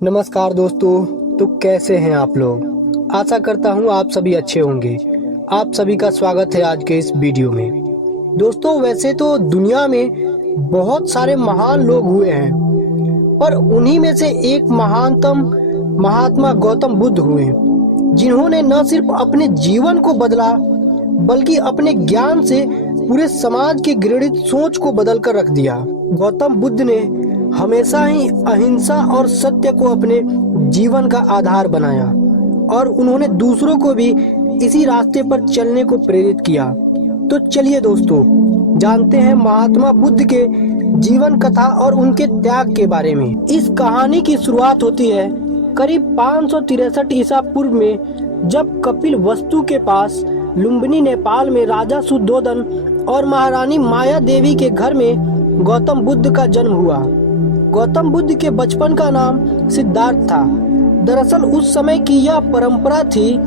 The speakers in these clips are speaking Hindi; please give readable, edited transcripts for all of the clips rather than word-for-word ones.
नमस्कार दोस्तों। तो कैसे हैं आप लोग? आशा करता हूं आप सभी अच्छे होंगे। आप सभी का स्वागत है आज के इस वीडियो में। दोस्तों, वैसे तो दुनिया में बहुत सारे महान लोग हुए हैं, पर उन्हीं में से एक महानतम महात्मा गौतम बुद्ध हुए, जिन्होंने न सिर्फ अपने जीवन को बदला बल्कि अपने ज्ञान से पूरे समाज की घृणित सोच को बदल कर रख दिया। गौतम बुद्ध ने हमेशा ही अहिंसा और सत्य को अपने जीवन का आधार बनाया और उन्होंने दूसरों को भी इसी रास्ते पर चलने को प्रेरित किया। तो चलिए दोस्तों, जानते हैं महात्मा बुद्ध के जीवन कथा और उनके त्याग के बारे में। इस कहानी की शुरुआत होती है करीब 563 ईसा पूर्व में, जब कपिल वस्तु के पास लुम्बिनी नेपाल में राजा सुद्धोधन और महारानी माया देवी के घर में गौतम बुद्ध का जन्म हुआ। गौतम बुद्ध के बचपन का नाम सिद्धार्थ था। दरअसल उस समय की यह परंपरा थी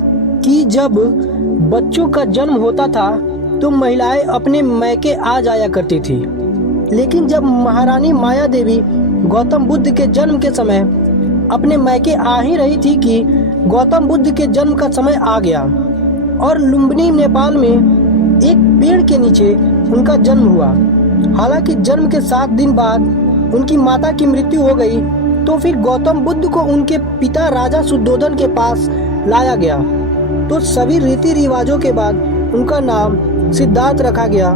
कि जब बच्चों का जन्म होता था तो महिलाएं अपने मैके आ जाया करती थी। लेकिन जब महारानी माया देवी गौतम बुद्ध के जन्म के समय अपने मैके आ ही रही थी कि गौतम बुद्ध के जन्म का समय आ गया और लुम्बिनी नेपाल में एक पेड़ के नीचे उनका जन्म हुआ। हालांकि जन्म के 7 दिन बाद उनकी माता की मृत्यु हो गई, तो फिर गौतम बुद्ध को उनके पिता राजा सुद्धोधन के पास लाया गया। तो सभी रीति रिवाजों के बाद उनका नाम सिद्धार्थ रखा गया।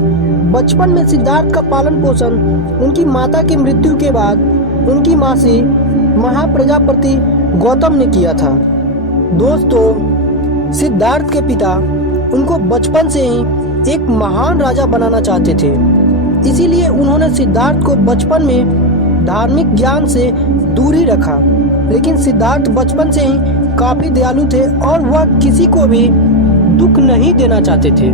बचपन में सिद्धार्थ का पालन पोषण उनकी माता की मृत्यु के बाद उनकी मासी महाप्रजापति गौतम ने किया था। दोस्तों, सिद्धार्थ के पिता उनको बचपन से ही एक महान राजा बनाना चाहते थे, इसीलिए उन्होंने सिद्धार्थ को बचपन में धार्मिक ज्ञान से दूर ही रखा। लेकिन सिद्धार्थ बचपन से ही काफी दयालु थे और वह किसी को भी दुख नहीं देना चाहते थे।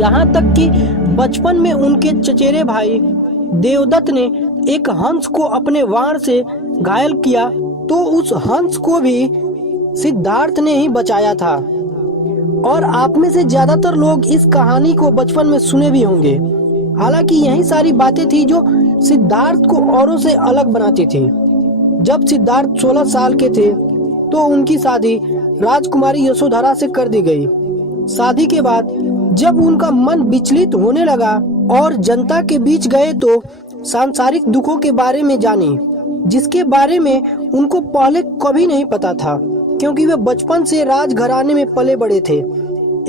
यहाँ तक कि बचपन में उनके चचेरे भाई देवदत्त ने एक हंस को अपने वार से घायल किया, तो उस हंस को भी सिद्धार्थ ने ही बचाया था। और आप में से ज्यादातर लोग इस कहानी को बचपन में सुने भी होंगे। हालांकि यही सारी बातें थी जो सिद्धार्थ को औरों से अलग बनाती थी। जब सिद्धार्थ 16 साल के थे तो उनकी शादी राजकुमारी यशोधरा से कर दी गई। शादी के बाद जब उनका मन विचलित होने लगा और जनता के बीच गए तो सांसारिक दुखों के बारे में जाने, जिसके बारे में उनको पहले कभी नहीं पता था, क्योंकि वे बचपन से राजघराने में पले बड़े थे।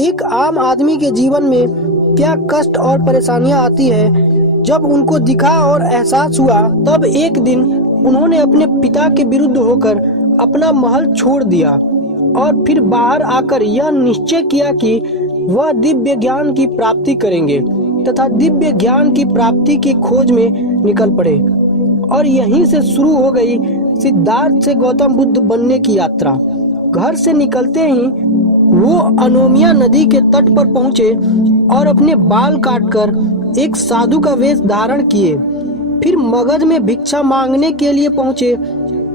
एक आम आदमी के जीवन में क्या कष्ट और परेशानियां आती है, जब उनको दिखा और एहसास हुआ, तब एक दिन उन्होंने अपने पिता के विरुद्ध होकर अपना महल छोड़ दिया और फिर बाहर आकर यह निश्चय किया कि वह दिव्य ज्ञान की प्राप्ति करेंगे तथा दिव्य ज्ञान की प्राप्ति की खोज में निकल पड़े। और यहीं से शुरू हो गई सिद्धार्थ से गौतम बुद्ध बनने की यात्रा। घर से निकलते ही वो अनोमिया नदी के तट पर पहुंचे और अपने बाल काटकर एक साधु का वेश धारण किए। फिर मगध में भिक्षा मांगने के लिए पहुंचे।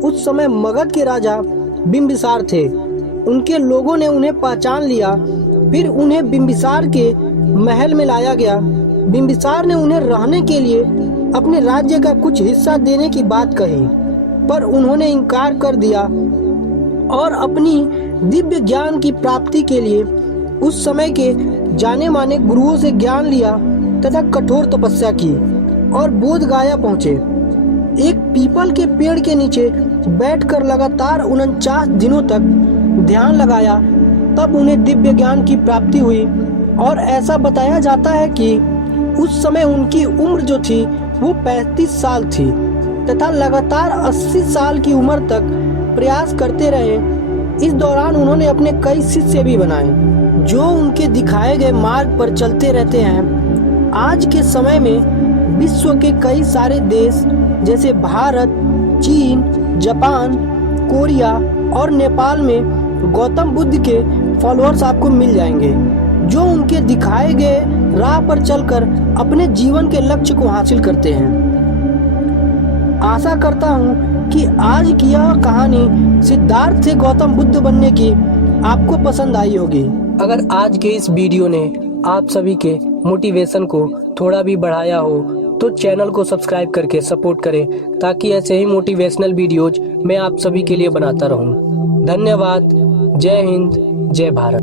उस समय मगध के राजा बिंबिसार थे। उनके लोगों ने उन्हें पहचान लिया। फिर उन्हें बिंबिसार के महल में लाया गया। बिंबिसार ने उन्हें रहने के लिए अपने राज्य का कुछ हिस्सा देने की बात कही, पर उन्होंने इनकार कर दिया और अपनी दिव्य ज्ञान की प्राप्ति के लिए उस समय के जाने माने गुरुओं से ज्ञान लिया तथा कठोर तपस्या की और बोध गया पहुंचे। एक पीपल के पेड़ के नीचे बैठकर लगातार 49 दिनों तक ध्यान लगाया, तब उन्हें दिव्य ज्ञान की प्राप्ति हुई। और ऐसा बताया जाता है कि उस समय उनकी उम्र जो थी वो 35 साल थी तथा लगातार 80 साल की उम्र तक प्रयास करते रहे। इस दौरान उन्होंने अपने कई शिष्य भी बनाए जो उनके दिखाए गए मार्ग पर चलते रहते हैं। आज के समय में विश्व के कई सारे देश जैसे भारत, चीन, जापान, कोरिया और नेपाल में गौतम बुद्ध के फॉलोअर्स आपको मिल जाएंगे, जो उनके दिखाए गए राह पर चलकर अपने जीवन के लक्ष्य को हासिल करते हैं। आशा करता हूँ कि आज की यह कहानी सिद्धार्थ से गौतम बुद्ध बनने की आपको पसंद आई होगी। अगर आज के इस वीडियो ने आप सभी के मोटिवेशन को थोड़ा भी बढ़ाया हो तो चैनल को सब्सक्राइब करके सपोर्ट करें ताकि ऐसे ही मोटिवेशनल वीडियोज मैं आप सभी के लिए बनाता रहूं। धन्यवाद। जय हिंद, जय भारत।